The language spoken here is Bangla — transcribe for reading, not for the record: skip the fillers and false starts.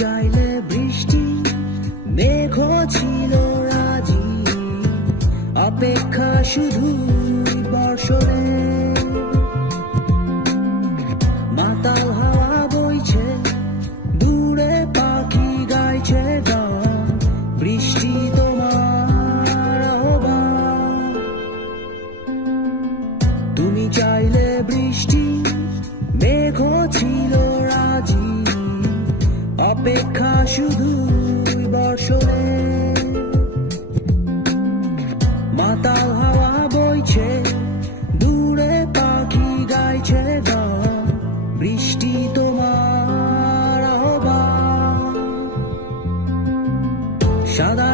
চাইলে বৃষ্টি মেঘও ছিল রাজি, অপেক্ষা শুধু বর্ষণে। মাতাল হাওয়া বইছে, দূরে পাখি গাইছে গান, বৃষ্টি তোমার আহ্বান। তুমি চাইলে বৃষ্টি মেঘও ছিল রাজি, অপেক্ষা শুধু বর্ষণে। মাতাল হাওয়া বইছে, দূরে পাখি গাইছে গান, বৃষ্টি তোমার আহ্বান। সাদা